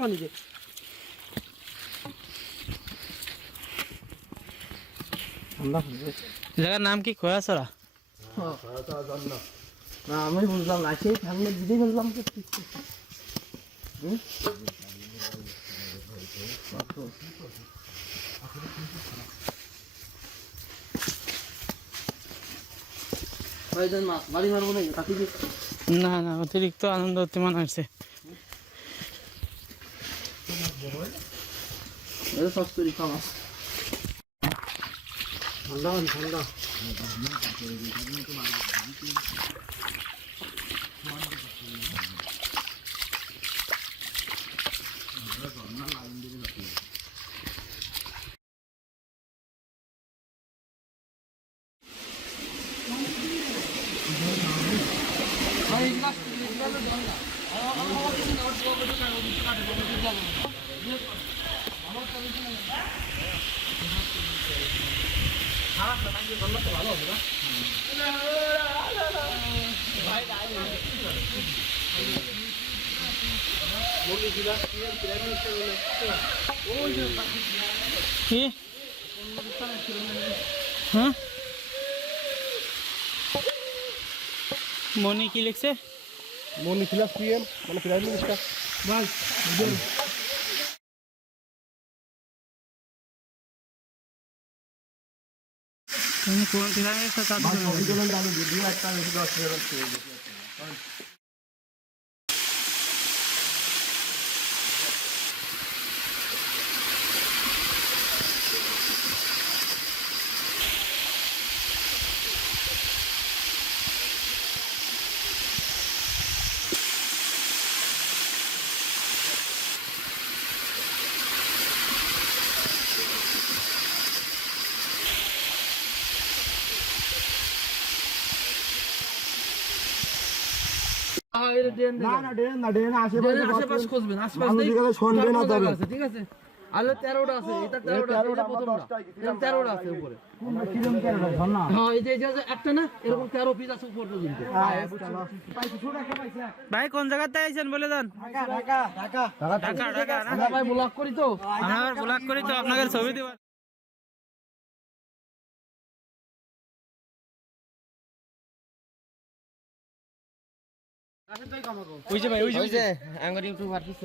পানি যে ঠান্ডা পানি রে। জায়গার নাম কি? খোয়াছড়া? না আমি বুঝলাম না সেই ঠান্ডা দিদি বললাম তো। মাছ মারবো না না না অতিরিক্ত আনন্দ অতিমান হয়েছে এটা সস করি খাওয়া। ঠান্ডা পানি, ঠান্ডা কি হ্যাঁ মনে কি লিখছে মনি খিলাফ পিএম মানে প্রাইম মিনিস্টার তুমি কোন ক্লাসে আন্দোলন আমি ভিডিও একটা আছে না না ডেন না ডেন আশেপাশে আশেপাশ খুঁজবেন আশেপাশ মানুষ নেই এখানে শুনবে না তবে। আছে ঠিক আছে? আলে তেরোটা আছে এটা তেরোটা আছে এটা প্রথমটা। এটা তেরোটা আছে উপরে। হ্যাঁ এই যে একটা না এরকম তেরো পিস আছে উপর পর্যন্ত। ভাই কোন জায়গাতে আইছেন বলে দেন। ঢাকা ঢাকা। না আমরা ভাই ব্লক করি তো। আমরা ব্লগ করি তো আপনাকে ছবি দিব ওই যে ভাই ওই যে ওই ইউটিউবার আমার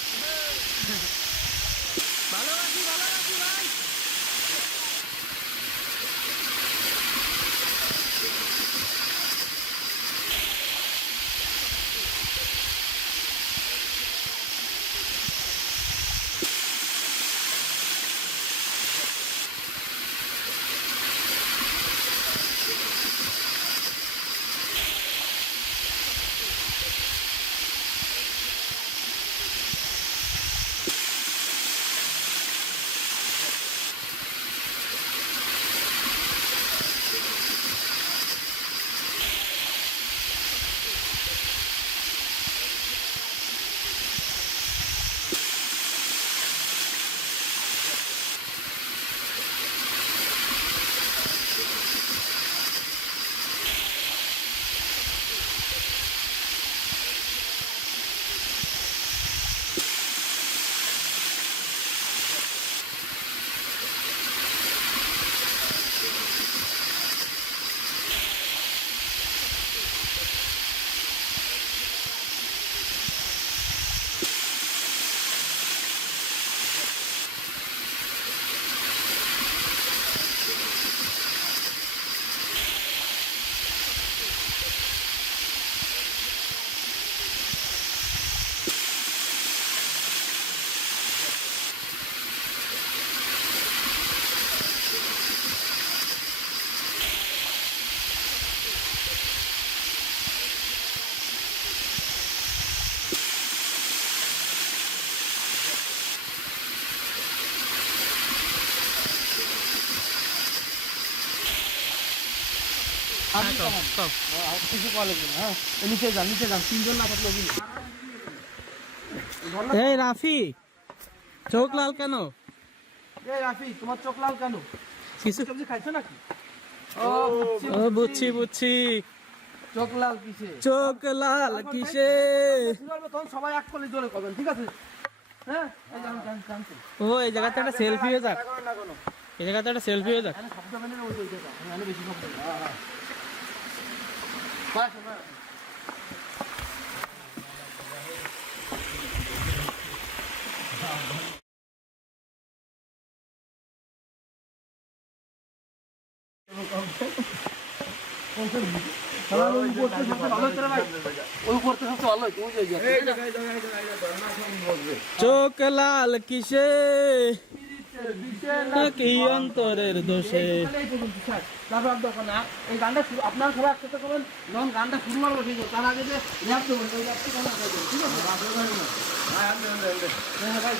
কিছু হ্যাঁ এই নিচে যান নিচে যান তিনজন না থাকলে কি এই রাফি চোখ লাল কেন? এই রাফি তোমার চোখ লাল কেন? কিছু সবজি খাইছো নাকি? ও বুঝছি, বুঝছি চোখ লাল কিসে? চোখ লাল কিসে? তখন সবাই এক করলে জোরে করবেন ঠিক আছে? হ্যাঁ? এই যান যান যান তো। ও এই জায়গাতে একটা সেলফি হয়ে যাক। এই জায়গাতে একটা সেলফি হয়ে যাক। শব্দ বেশি শব্দ চোখ লাল কিসে? নাকি অন্তরের দোষে? এই পর্যন্ত, স্যার। তারপর আর দরকার নাই। এই গানটা শুরু- সবাই একসাথে করবেন যখন গানটা শুরু করব ঠিক তার আগে যে র্যাপ করবেন ওই র্যাপটা কেন করবেন ঠিক আছে? হ্যাঁ, ভাই।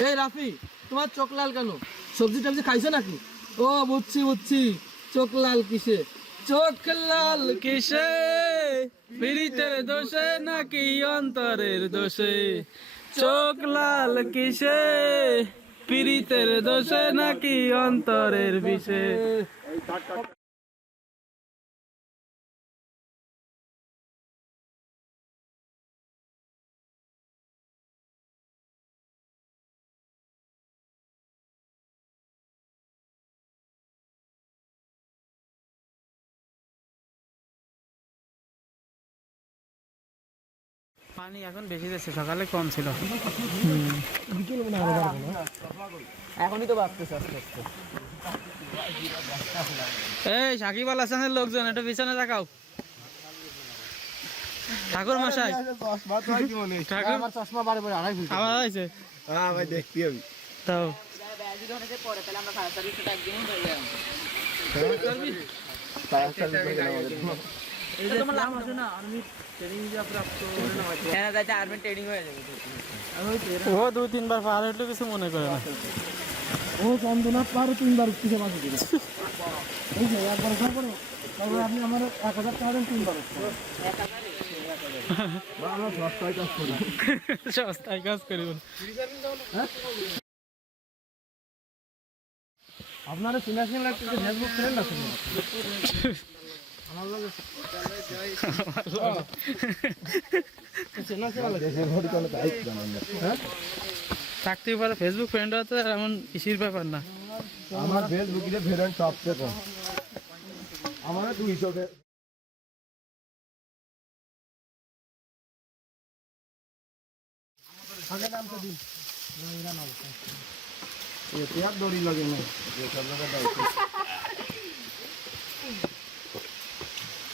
এই রাফি তোমার চোখ লাল কেন? সবজি টবজি খাইছো নাকি? ও বুঝছি বুঝছি। চোখ লাল কিসে চোখ লাল কিসে? পীড়িতের দোষে নাকি অন্তরের দোষে? চোখ লাল কিসে? পীড়িতের দোষে নাকি অন্তরের বিষে? পানি এখন বেশি যাচ্ছে সকালে কম ছিল। এখনই তো বাড়তেছে আস্তে আস্তে। এই সাকিব আল হাসানের লোকজন একটু পিছনে তাকাও। ঠাকুর মশাই। ঠাকুর আমার চশমা বারে আড়াই তাও তোমার লাভ আছে না। আর্মি ট্রেনিং যা প্রাপ্ত আর্মি ট্রেনিং হয়ে যাবে ও দু তিনবার পার হইলে কিছু মনে করে না। ও চন্দনাথ পাহাড়ে তিনবার উঠতে মাসে দিলে এই যে একবার উঠার পরে তারপরে আপনি আমার এক হাজার টাকা দেন তিনবার সস্তায় কাজ করি বলে। আপনারা চিনা চিনা লাগতেছে ফেসবুক ফ্রেন্ড আছে থাকতেই পারে ফেসবুক ফ্রেন্ড তো এমন ইসির ব্যাপার না। আমার ফেসবুকে ফ্রেন্ড সবচেয়ে কম। আমার দুইশো আগে নামটা দিন। এতে আর দড়ি লাগে না।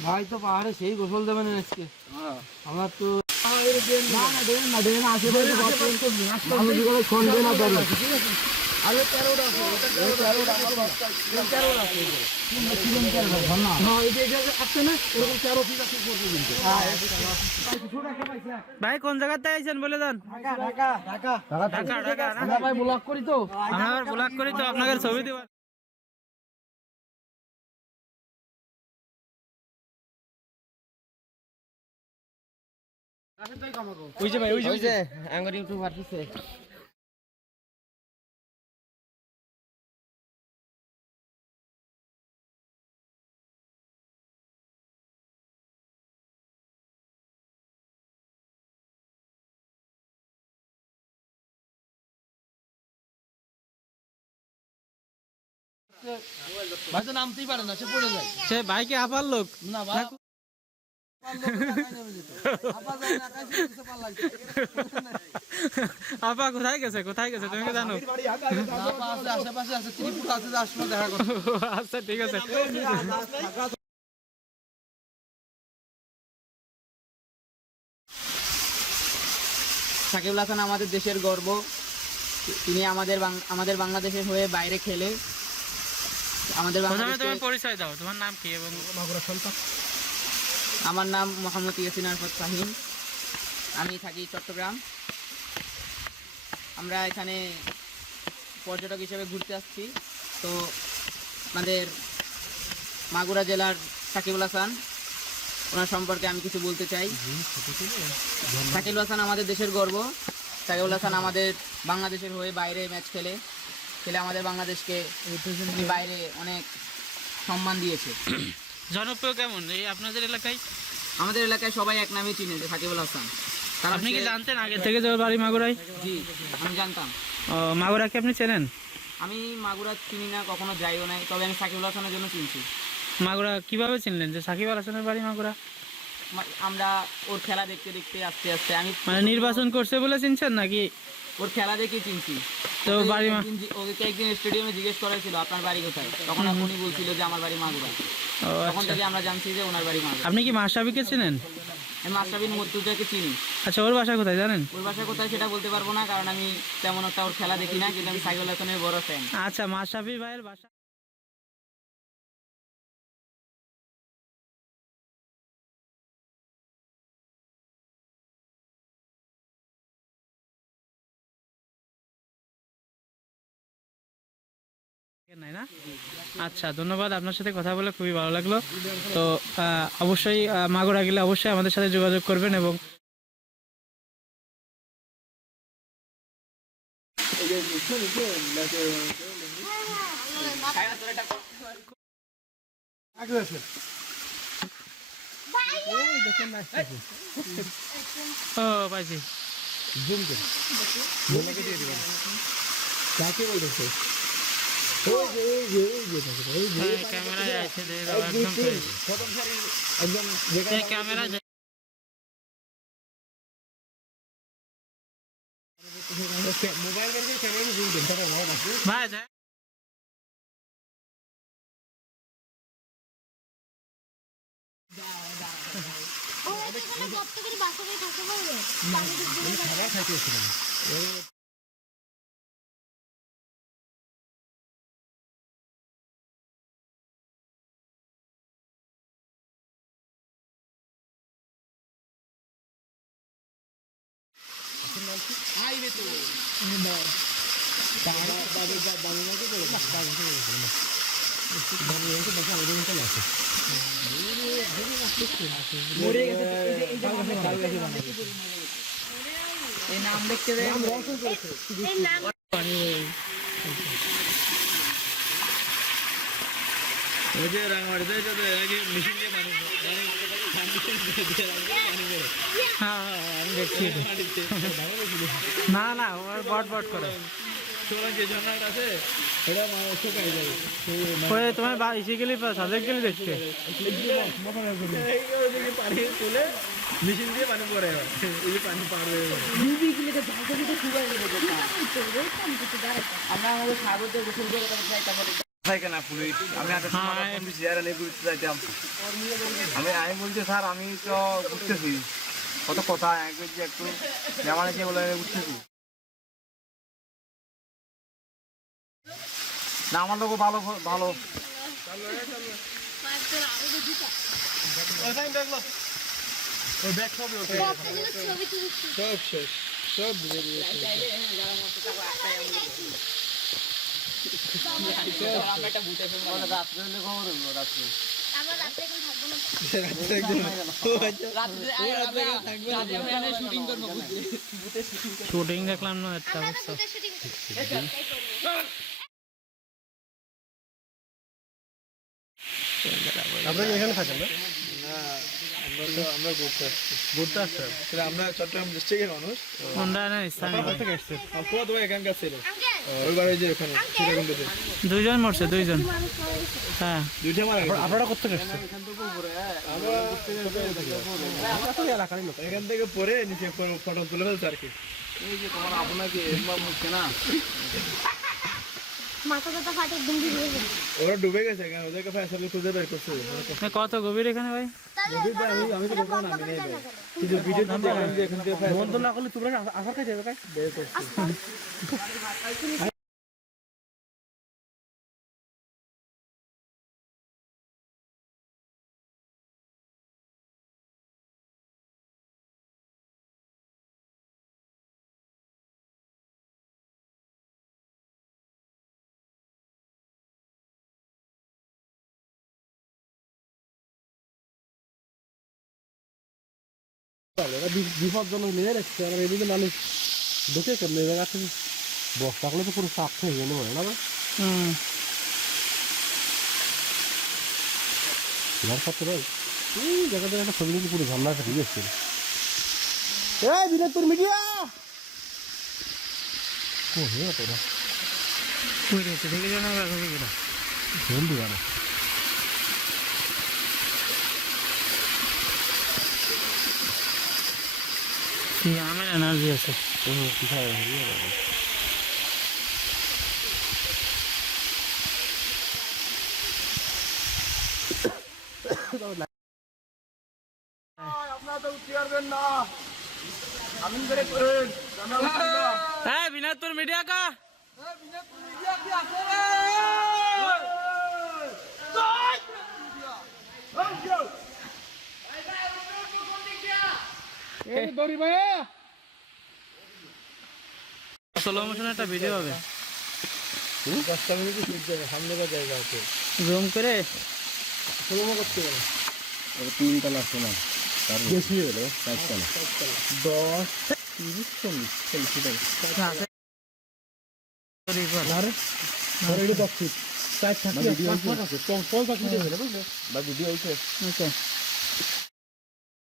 ভাই তো পাহাড়ে সেই গোসল দেবেন আজকে। আমার তো আমার হ্যাঁ করব কিন্তু। ভাই কোন জায়গাতে আইছেন বলে দেন? ঢাকা ঢাকা। ঢাকা ঢাকা আমরা তো। আমরা তো দিব। ওই যে ভাই ওই যে ওই যে আঙ্গুর ইউটিউবার আছে ভাই তো নামতেই পারে না সে পড়ে যায়। সে ভাইকে আবার লোক। না ভাই আপা কোথায় গেছে? কোথায় গেছে? তুমি কি জানো? আচ্ছা ঠিক আছে। সাকিবুল হাসান আমাদের দেশের গর্ব। তিনি আমাদের আমাদের বাংলাদেশের হয়ে বাইরে খেলে। আমাদের তোমার পরিচয় দাও। তোমার নাম কি এবং আমার নাম মোহাম্মদ ইয়াসিন আরফত শাহিন আমি থাকি চট্টগ্রাম। আমরা এখানে পর্যটক হিসেবে ঘুরতে আসছি। তো আমাদের মাগুরা জেলার সাকিবুল হাসান, ওনার সম্পর্কে আমি কিছু বলতে চাই। সাকিবুল হাসান আমাদের দেশের গর্ব। সাকিবুল হাসান আমাদের বাংলাদেশের হয়ে বাইরে ম্যাচ খেলে। খেলে আমাদের বাংলাদেশকে বাইরে অনেক সম্মান দিয়েছে। জনপ্রিয় কেমন? এই আপনাদের এলাকায়? আমাদের এলাকায় সবাই এক নামে চিনে যে সাকিবুল হাসান। তার আপনি কি জানতেন আগে থেকে যে ওর বাড়ি মাগুরায়? জি আমি জানতাম। ও, মাগুরাকে আপনি চেনেন? আমি মাগুরা চিনি না কখনো যাইও নাই তবে আমি সাকিবুল হাসানের জন্য চিনছি। মাগুরা কীভাবে চিনলেন যে সাকিব আল হাসানের বাড়ি মাগুরা? আমরা ওর খেলা দেখতে দেখতে আস্তে আস্তে আমি মানে নির্বাচন করছে বলে চিনছেন নাকি? ওর খেলা দেখে চিনছি। তো বাড়ি ওকে একদিন স্টেডিয়ামে জিজ্ঞেস করা ছিল আপনার বাড়ি কোথায়? তখন উনি বলছিল যে আমার বাড়ি মাগুরা। তখন আচ্ছা। থেকে আমরা জানছি যে ওনার বাড়ি মাগুরা আপনি কি মাসাবিকে চেনেন? মাসাবিন মর্তুজাকে চিনি। আচ্ছা ওর বাসা কোথায় জানেন? ওর বাসা কোথায় সেটা বলতে পারব না কারণ আমি তেমন একটা ওর খেলা দেখি না কিন্তু আমি সাইকেল বড় ফ্যান আচ্ছা মাসাবি ভাইয়ের বাসা আচ্ছা ধন্যবাদ। আপনার সাথে কথা বলে খুবই ভালো লাগল। তো অবশ্যই মাগুরা গেলে অবশ্যই আমাদের সাথে যোগাযোগ করবেন এবং ও, পাইছি। আছে একদম fresh। এই ক্যামেরা যে- ভাই দেখ। এখানে গর্ত করে বাসা করে থাকতে পারবে পানি ডুববে না। এই নাম দেখতে ওই যে রাঙামাটিতে মেশিন দিয়ে পানি হ্যাঁ আমি দেখছি। না না ওর বট বট করে। তোমার বা ইসে গেলি সাজেক গেলি দেখতে এই ওদিকে পানি তুলে মেশিন পানি পড়ে এই পানি পার হয়ে গেল আমরা আমাদের সাগরতে গোসল করে তারপরে থাকে না পুলিশ? আমি একটা হ্যাঁ। পুলিশ চেয়ারে নিয়ে ঘুরতে যাইতাম। আমি আমি বলছি স্যার আমি তো ঘুরতেছি। কত কথা একটু জামানে কে বলে ঘুরতেছি। না আমার লোক ভালো ভালো। সব শেষ সব শুটিং করব ভূতে শুটিং দেখলাম না একটা আমরা আপনারা এখানে থাকেন না? আমরা ঘুরতে আসছি ঘুরতে আসছি। আমরা চট্টগ্রাম ডিস্ট্রিক্টের মানুষ। কোনটা না থেকে এখানকার ছিল? যে দুইজন মরছে দুইজন। হ্যাঁ। দুইটা মারা গেছে। আপনারা এখান থেকে পরে নিচে ফটো তুলে ফেলছে আর কি। আপনাকে মুখছে না? মাথা ব্যথা ফাটে গুন্ডি দিয়ে গেছে। ওরা ডুবে গেছে এখানে ওদেরকে ফেসলে খুঁজে বের করছে। এ কত গভীর এখানে ভাই? আমি আমি তো দেখলাম না আমি কিন্তু ভিডিও দেখলাম এখান থেকে বন্ধ না করলে তোমরা আসার কাছে যাবে কাজ বিপজ্জনক নিয়ে রাখছে আর এদিকে মানুষ ঢুকে কেমন এই জায়গা থেকে বস্তা করলে তো পুরো সাফ হয়ে গেল না? হুম। ঘর করতে ভাই এই জায়গাতে একটা ছবি কিন্তু পুরো ঝর্ণা ফেটে গেছে এই দিনাজপুর মিডিয়া! হে তোরা? কই রয়েছে দেখে জানা রাখো কি করে জলদি গানা কি আমার এনার্জি আছে ও কোথায় আপনারা তো উঠতে পারবেন না আমিন হ্যাঁ স্লো মোশন একটা ভিডিও হবে। দশটা মিনিট সামনে বা জায়গা আছে। জুম করে। তিন তলা শোনা বেশি হলো চার দশ তিরিশ চল্লিশ চল্লিশ টাকা পাঁচ মাস আছে।